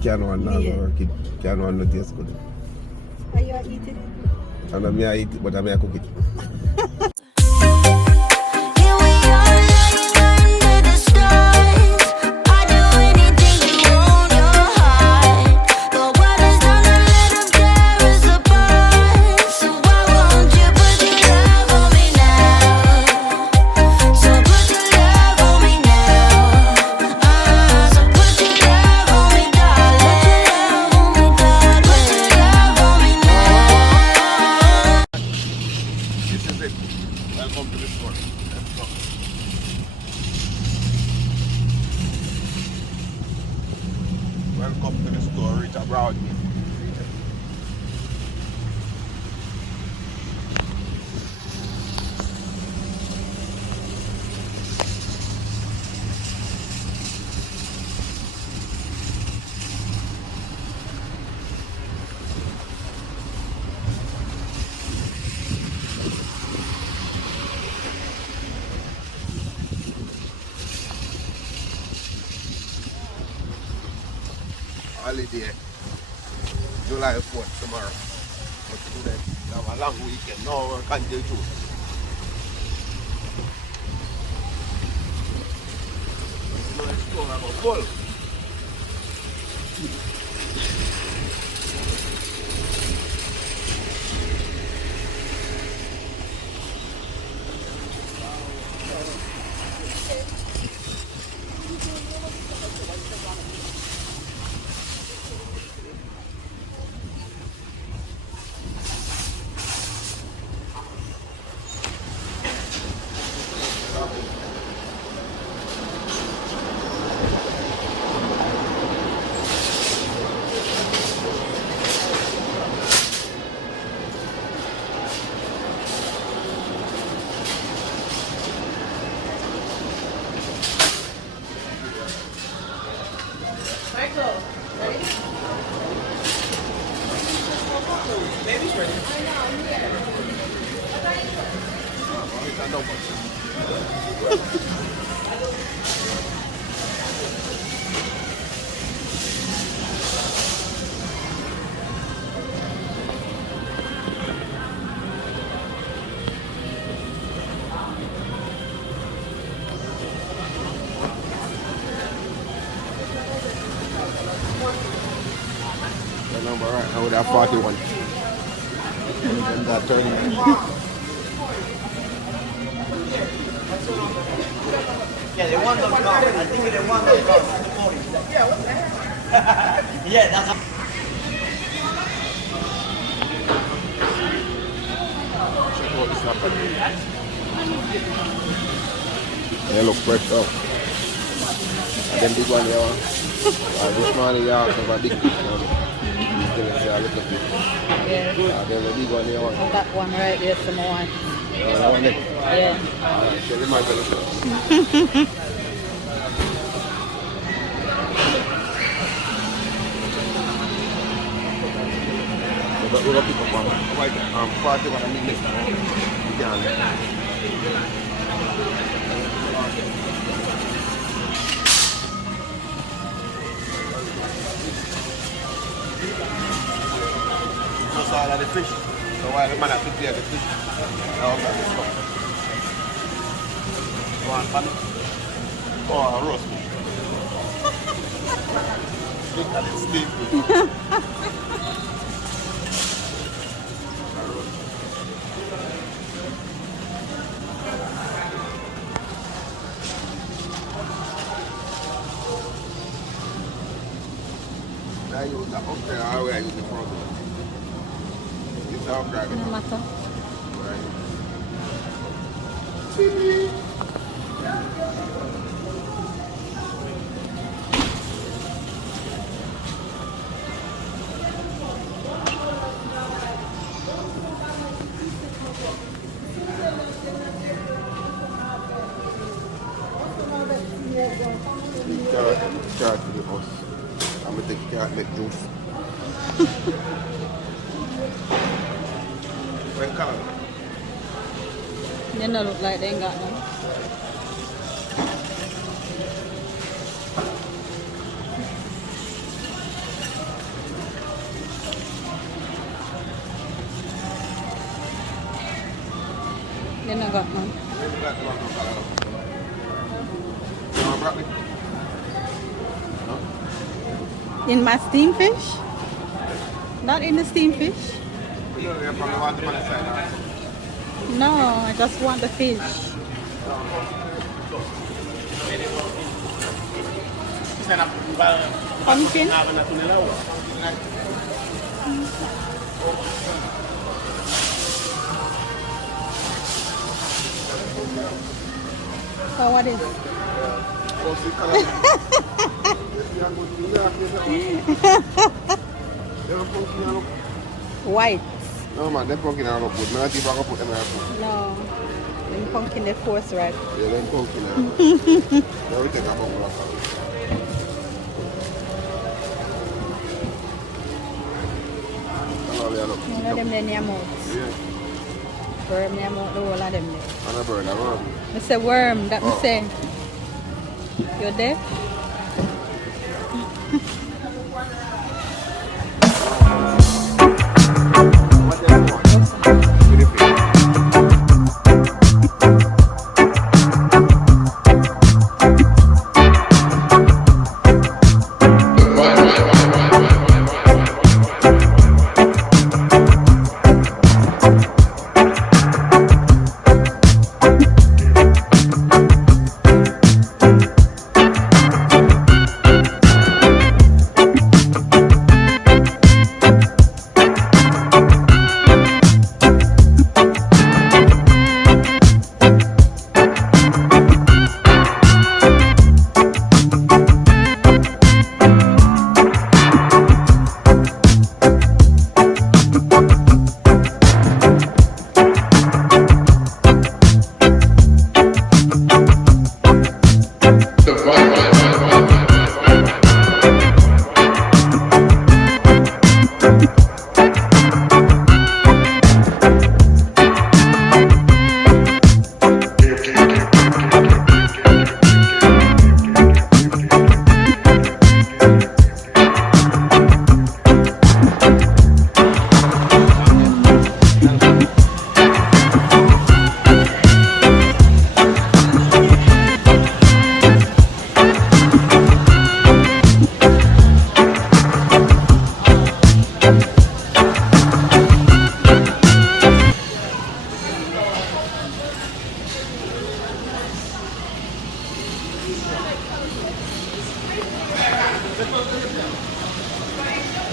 Can one not work it. Can one not taste good. Are you eating it? And I eat it, but I cook it. Here we are laying under the stars. I do anything to own your heart. The world is gonna let them tear us apart. So why won't you put your love on me now? So put your love on me now. So put your love on me, darling. Put your love on me now. This is it. Welcome to the store. Let's go. Welcome to the store, Rich Abroad. Holiday, July 4th tomorrow. But today, we have a long weekend. No work until June. So let's go have a full. The number right now with that 41. And that turning. Yeah, they want those cars. I think they want those cars. Yeah, what the heck? Yeah, that's a... Check out this apple. They look fresh up. And them big one here. This one here have a big fish now. These things are a little bit. Yeah. There's a big one here. That one right there, some more. That one there. Yeah. So they might be looking. But we're going to pick up one. Like, 41 and next time. You can. Just all of the fish. So while the man has to clear the fish, now got this stuff. You want pan? Oh, a roast fish. Look at it steam. I use the okra, I use the front. It's the okra. No matter. Carrot to the house. I'm going to take carrot make juice. When color? They don't look like they ain't got none. Then I got none. You want broccoli? In my steamed fish? Not in the steamed fish? You probably want them on the side. No, I just want the fish. Pumpkin? So what is it? Oh, see, color. White. No man, them pumpkin are not good. Not even I put them in food. No. Them pumpkin they force right. Yeah, them pumpkin are not good. Now we take a bubble of color. None of them they near mouth. Yeah, Worm near mouth, the whole of them there. and a bird, a worm. I say worm, that me Oh. say. You're deaf? What them want? With the fish.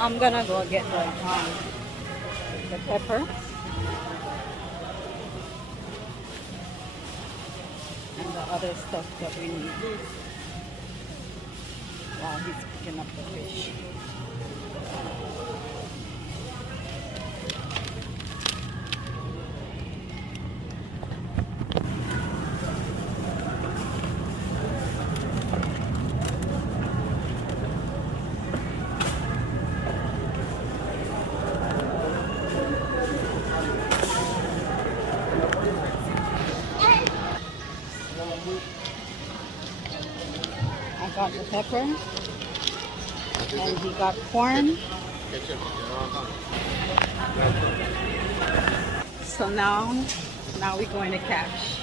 I'm gonna go get the pepper. And the other stuff that we need. While he's picking up the fish. I got the pepper, and he got corn. So now we're going to cash.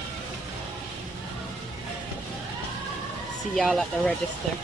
See y'all at the register.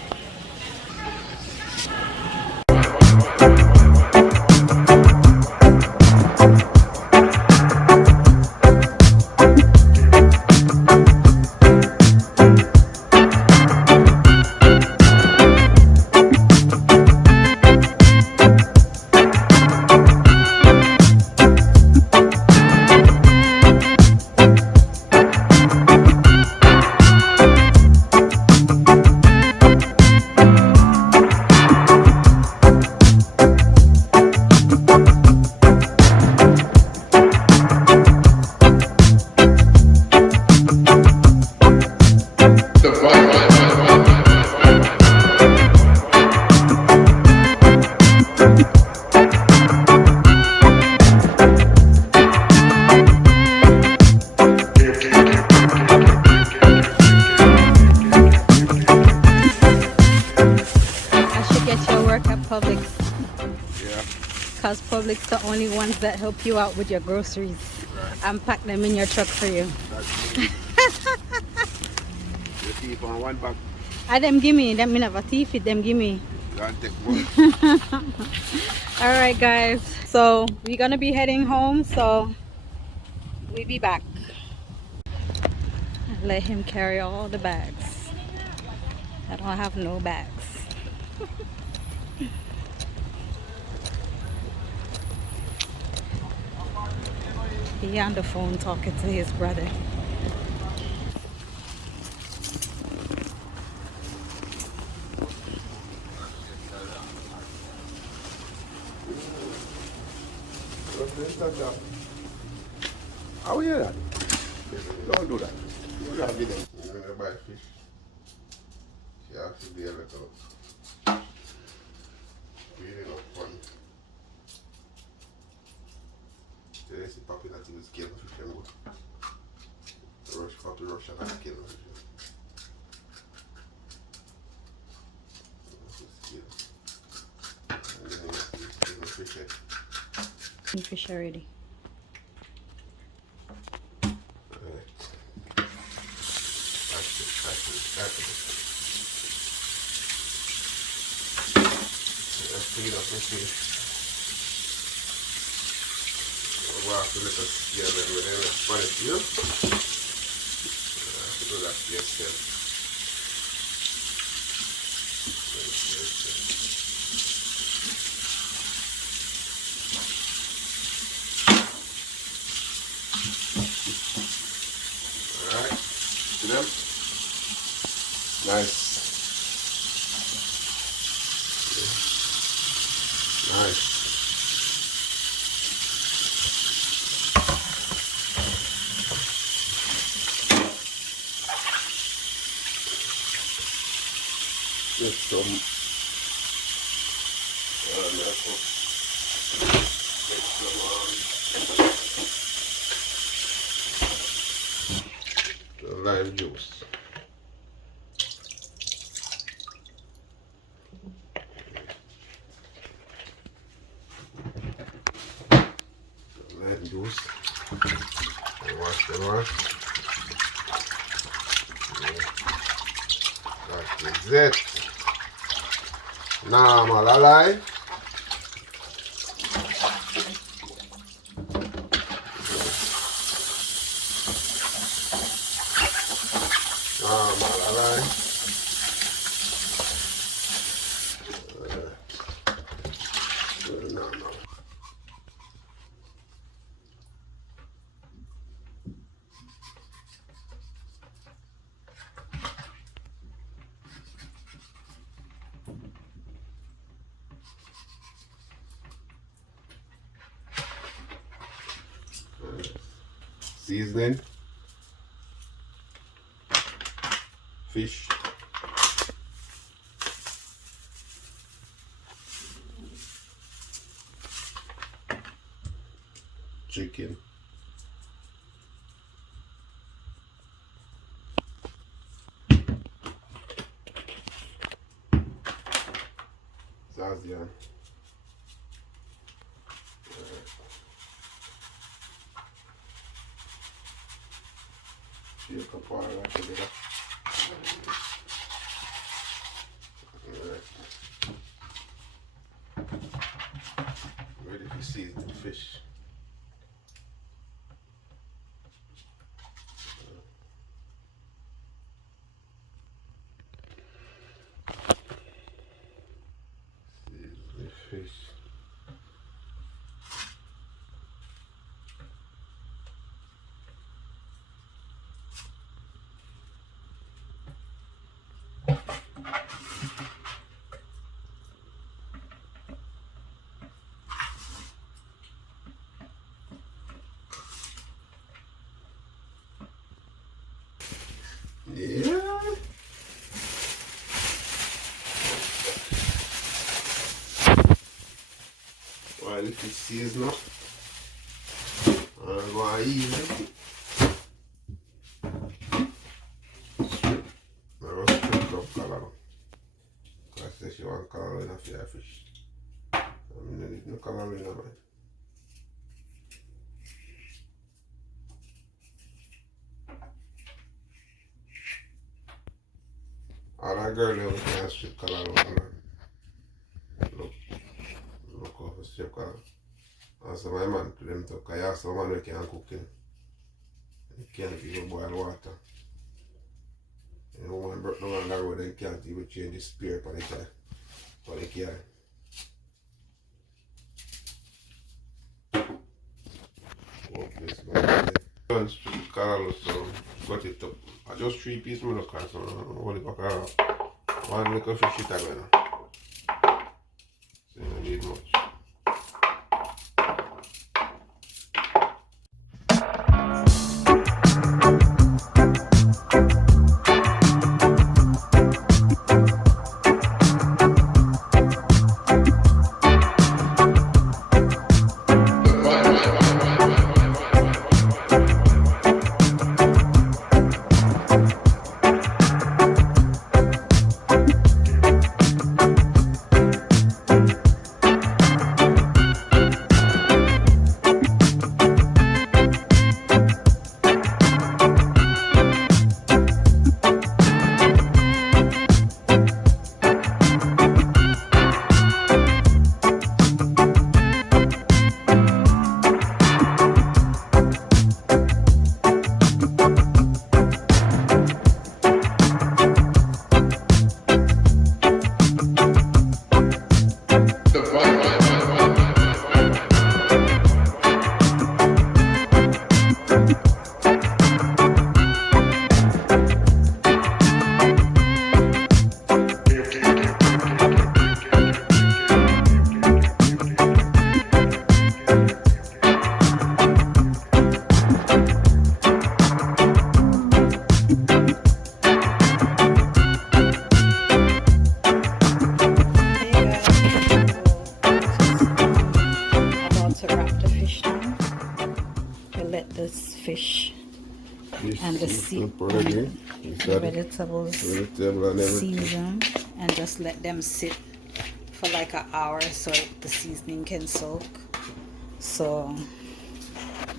the only ones that help you out with your groceries and pack them in your truck for you. You keep on one bag. I them gimme, them me never teeth it, them gimme. You can take one. All right, guys. So we're gonna be heading home. So we'll be back. Let him carry all the bags. I don't have no bags. He on the phone talking to his brother. How you that? Don't do that. You have it. You're going to buy fish. You have to be a little. Really not fun. Today, see Papi that he was killing fish and go. Rush Papi, rush and kill fish. And then you kill the fish. Fish already. We'll have to let us scale them with them Spanish here. To do that yourself. Alright, see them? Nice. Nice. Get some lime juice. Lime juice. Wash them off. That is it. Normal alive. Normal alive. Normal. Seasoning, fish, chicken, Zazian. Shake up all that together. Alright. Ready to season the fish. Season the fish. Yeah. While if it season up, I'm going to eat I was strip up color. Because she want color in a fair fish. I mean, there's no color in a man. My girl there can't strip collar alone. Look off a strip collar. And so my man to them too, because you have some man who can cook in. You can't even boil water. And the woman broke down on the road and can't even change the spear for the car. For the car. Oh, this man. Don't strip collar, so cut it up. I just 3 pieces of milk, so only got one little fish it again. So you don't need much. Fish This and the vegetables vegetable and everything. season and just let them sit for like an hour so the seasoning can soak. So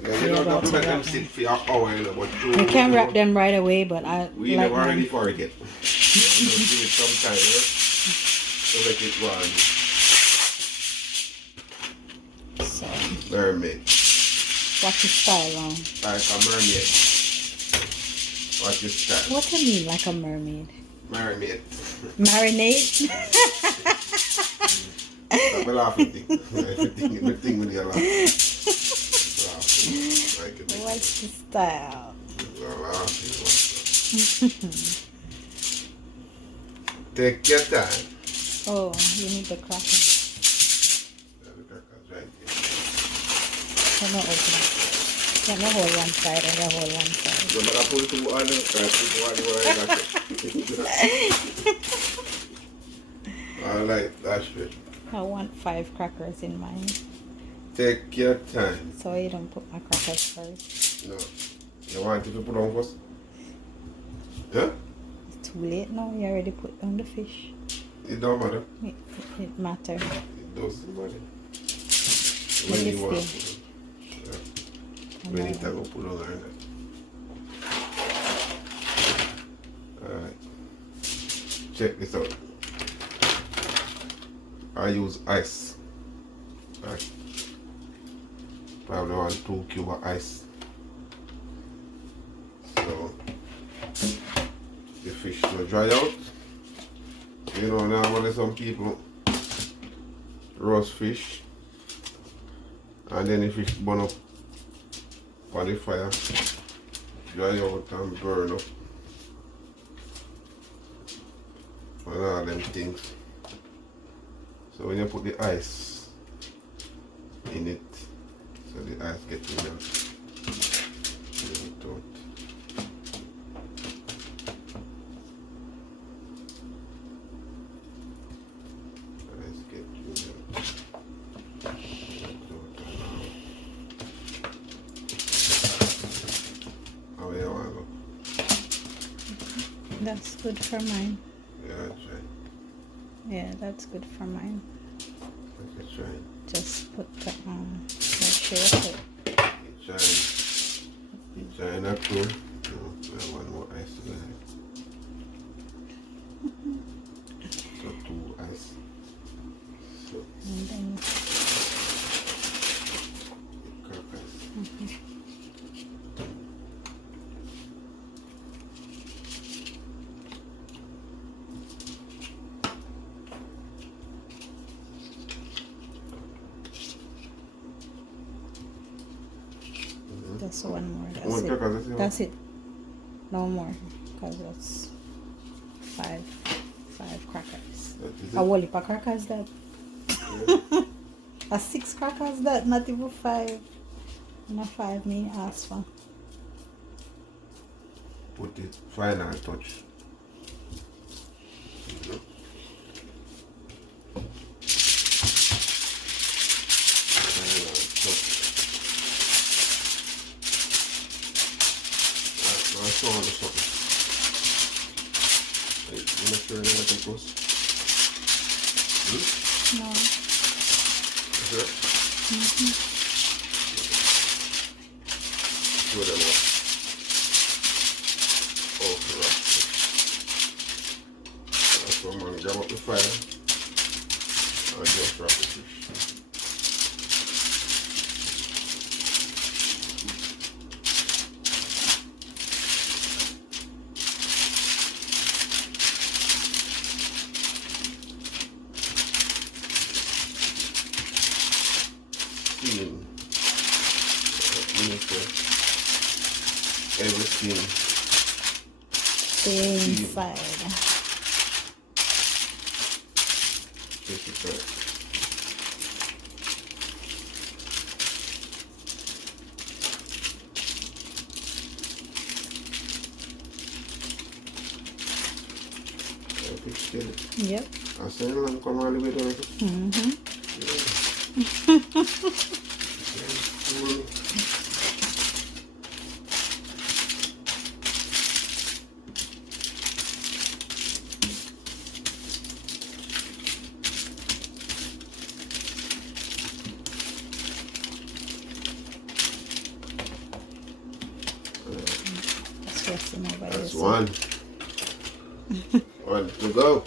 Yeah, you don't have to let them sit for an hour, but you can wrap them right away, but I we like never ready mine. for it yet. You just give it some time, to let it run. So Mermaid. what's the style on? Like a mermaid. What's your style? What do you mean like a mermaid? Mermaid. Marinade? I'm laughing thing. Everything with your laugh. Like it. What's the style? Take your time. Oh, you need the crackers. Let me open it. Let me hold one side and I hold one side. So I'm going to put two on the I like that shit. I want 5 crackers in mine. Take your time. So you don't put my crackers first. No. You want it to put on first? Yeah? It's too late now. You already put down the fish. It don't matter. It matters. It doesn't matter. Let When it you want stay. to. Yeah. When it go put on there. Alright. Check this out. I use ice. Right. Probably 2 cubes of ice. So the fish will dry out. You know, now some people roast fish and then the fish burn up on the fire, dry out and burn up and all them things. So when you put the ice in it, so the ice gets in there. That's good for mine. Yeah, that's right. Yeah, that's good for mine. That's right. Just put the make sure you put Try that too. No, one more ice to Just one more. That's One it. crackers, that's it. That's it. No more. Because that's five crackers. That is A it. whole heap of crackers that. Yeah. A 6 crackers that, not even 5. Not 5 me ask for. Put it final touch. Yep. Final touch. I'll show you something. Wait, you make sure you let it close. No. Sure? Do that one. Oh, right. So I'm gonna grab up the fire. I'll just wrap the fish. Steam. Everything. Inside. This is right. Yep. I said, I'm come all the way down. That's resting over That's here. one. One to go.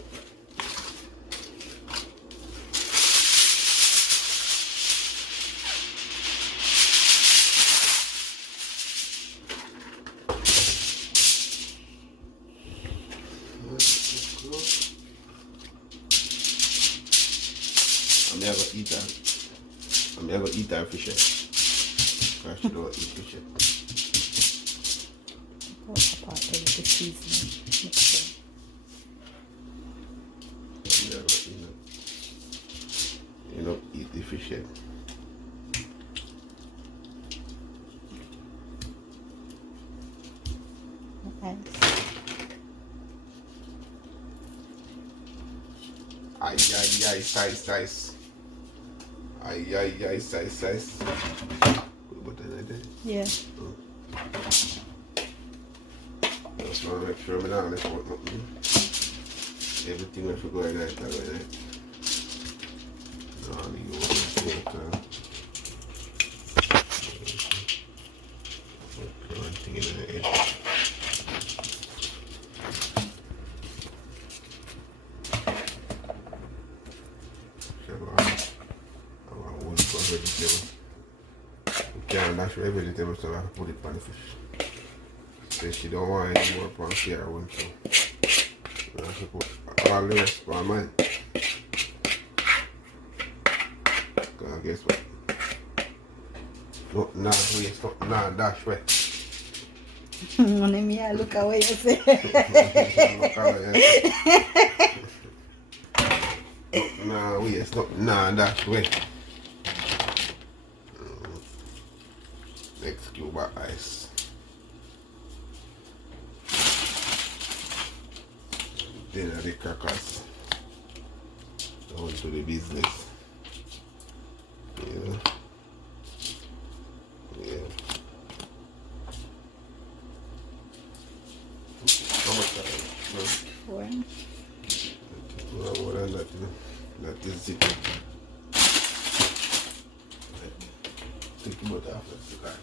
I'm never eat that. I'm never eat that fish. Because she don't eat fish. Go apart with the seasoning. Mixture. I'm never eat that. You don't eat the fish yet. Nice. Ay, size. Ay, size. Put butter in there. Yeah. Just want to make sure I'm not going to nothing. Everything will go in there. No, you want to take one thing in the edge. Vegetable. You can't dash away vegetables, so I have to put it on the fish. So she don't want any more on here one, so I have to put all the rest on mine. Because guess what? Nothing nah waste, nothing nah dash away. Let me look away you say. Nah waste, nothing nah dash away. Next cube of ice. Then the crackers. Down to the business. Yeah. How much time? Four. No more than that. That is it. Take the butter off the cigar.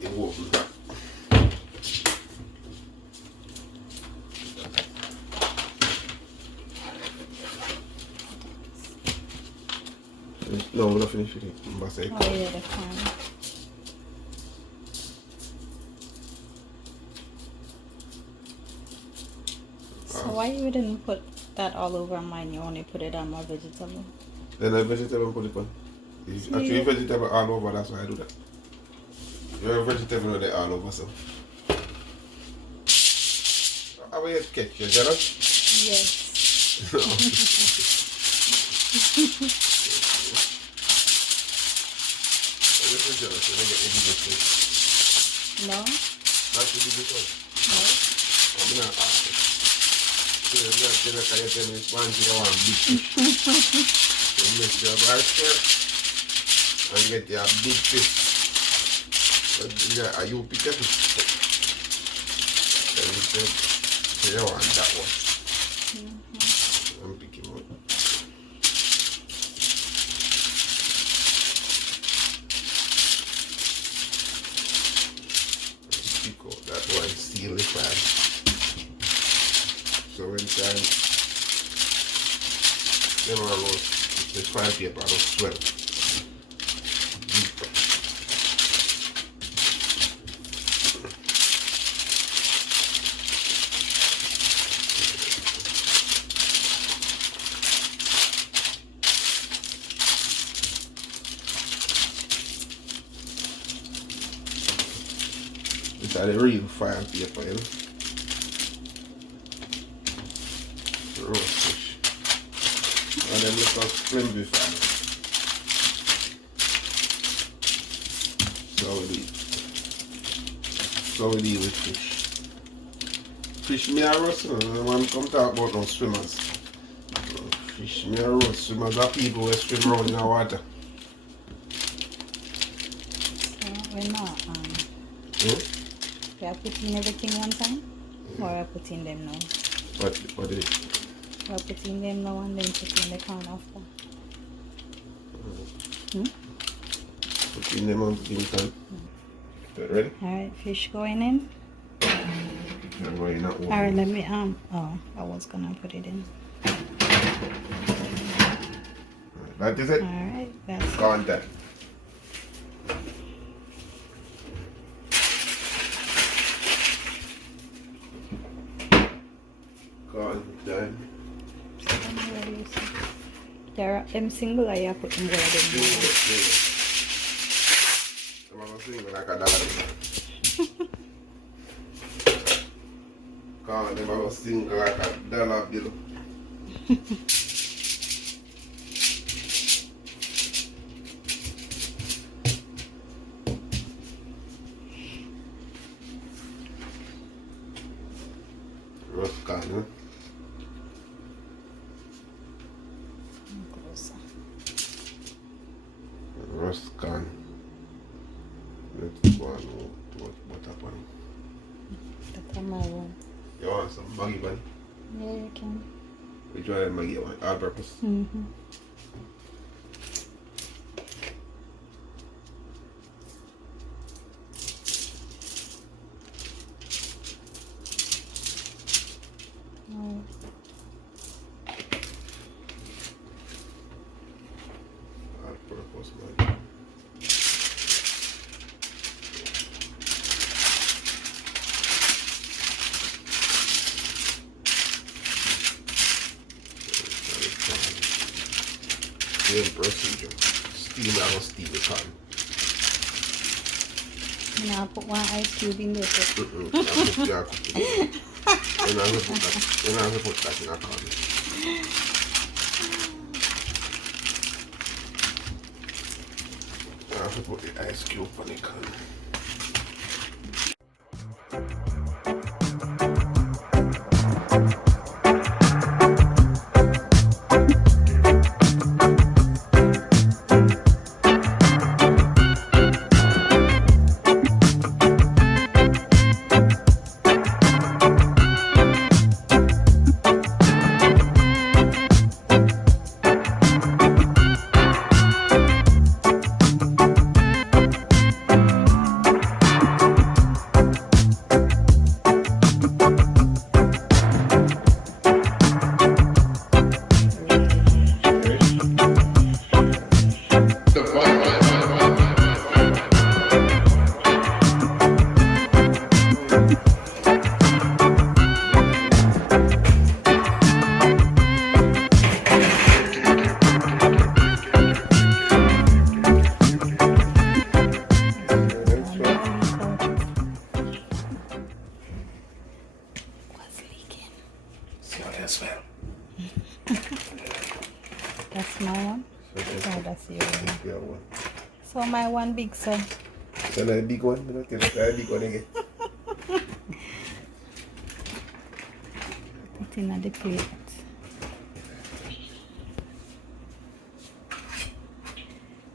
It opens up. No, we're not finished with it. Oh yeah, the corn. So why you didn't put that all over mine? You only put it on my vegetable. Then the vegetable put it on. It's actually vegetable all over, that's why I do that. You're a vegetable with the all over, so. How will you catch you jealous? Yes. You're jealous, you're gonna get the biggest fish. No? That's the biggest one. No. I'm not asking. So you're not telling me you tell me one thing I want big fish. You make your rice there and get your big fish. But yeah, you pick a fish. Then you say you want that one. I'm picking one. Pick out that one, seal the fry. So when time you know roast, the fry paper will swell. These are the real fire paper, you know. Roast fish. And then look how flimsy fire. So we do. So we deal with fish. Fish me a roast, man come talk about no swimmers. Fish me a roast. Swimmers are people who swim around in the water. So we're not. Hmm? We are putting everything one time? Or are putting them now? What is it? We are putting them now and then putting the corn after. Put in them and put in the can. Ready? Alright, fish going in. I'm going that one. Alright, let me oh, I was gonna put it in. That is it. Alright, that's Contact. Contact. They're them single or you put them more than I'm gonna sing like a dog. Come on, I'm gonna sing like a dollar bill. Roast can, huh? closer. Roast can. Let's go and put butter pan. That's my one. You want some Maggi pan? Yeah, you can. Which one is Maggi you want? All purpose? Mm-hmm. All purpose Maggi. Same procedure. Steam and steam the can. Now put one ice cube in there. So I put your cooking. And I will put that in a can. I have to put the ice cube on the can. one. So my one big son. So now the big one, I don't care if I big one again. Put in the plate.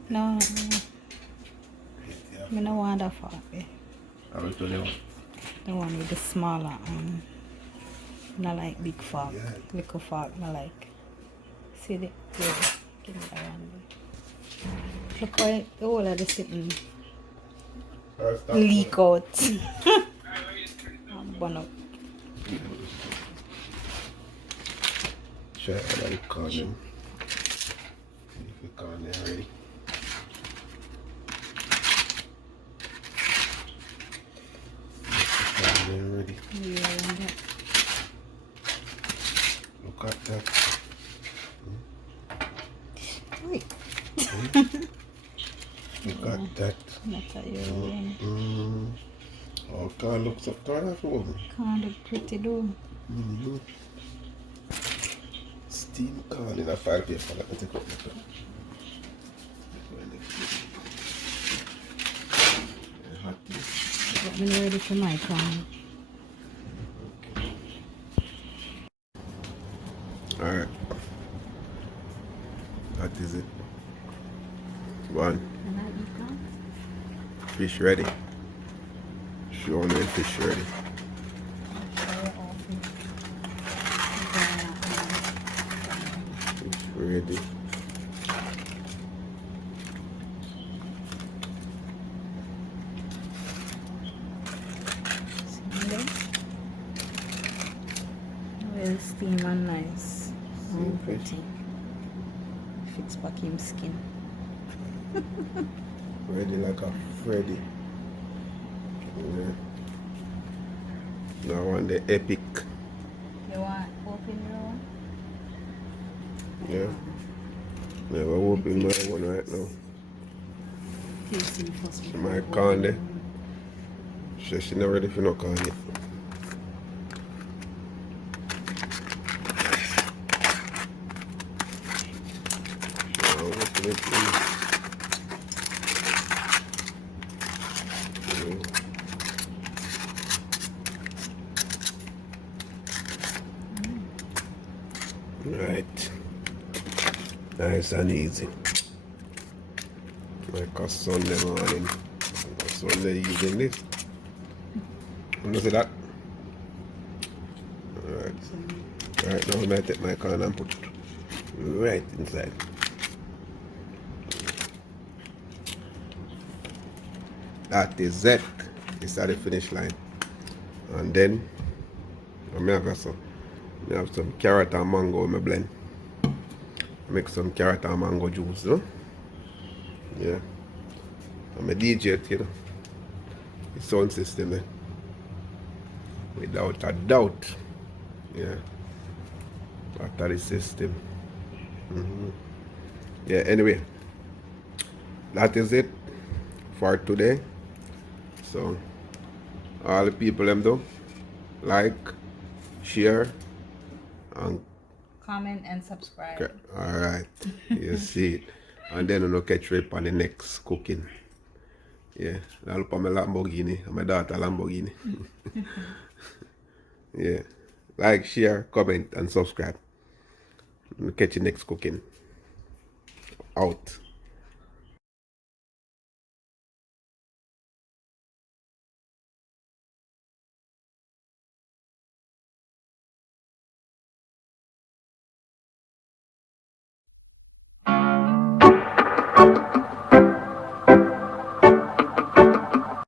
No, I don't want that fork. I will tell you. The one with the smaller I like big fork. Yeah. Little fork I like. See the yeah, give me that one. Look how the whole of the sitting leak out. Burn up. Try out the corn. If the corn is ready. Corn ready. Yeah, Look at that. wait. Look at that. Not a your Oh, corn looks up to that one. Can't look pretty though. Steam corn in a file paper. Let me take out the hot tea. Got me ready for my corn. Alright. That is it. One. And I eat corn? Fish ready. Show me fish ready. Fish ready. Well, steam and nice. Steam fish. Pretty. Fix back him skin. Ready like a Freddy. Yeah. Now on the epic. You want open your one? Yeah. Never open my one right now. Tasting first. My corn there. She not ready for no corn yet. Now open it, please. Right. Nice and easy. Like a Sunday morning. A Sunday evening this. You see that? Alright. Alright, now I'm going to take my corn and put it right inside. That is it. It's at the finish line. And then I have some carrot and mango in my blend. I make some carrot and mango juice, you know? Yeah. I'm a DJ, you know. The sound system there. Without a doubt. Yeah. Battery system. Yeah, anyway. That is it for today. So all the people them do like, share, and Comment and subscribe. okay. Alright. You see it. And then we'll catch up on the next cooking. Yeah. I'll put my Lamborghini and my daughter Lamborghini. Yeah. Like, share, comment, and subscribe. We'll catch you next cooking. Out.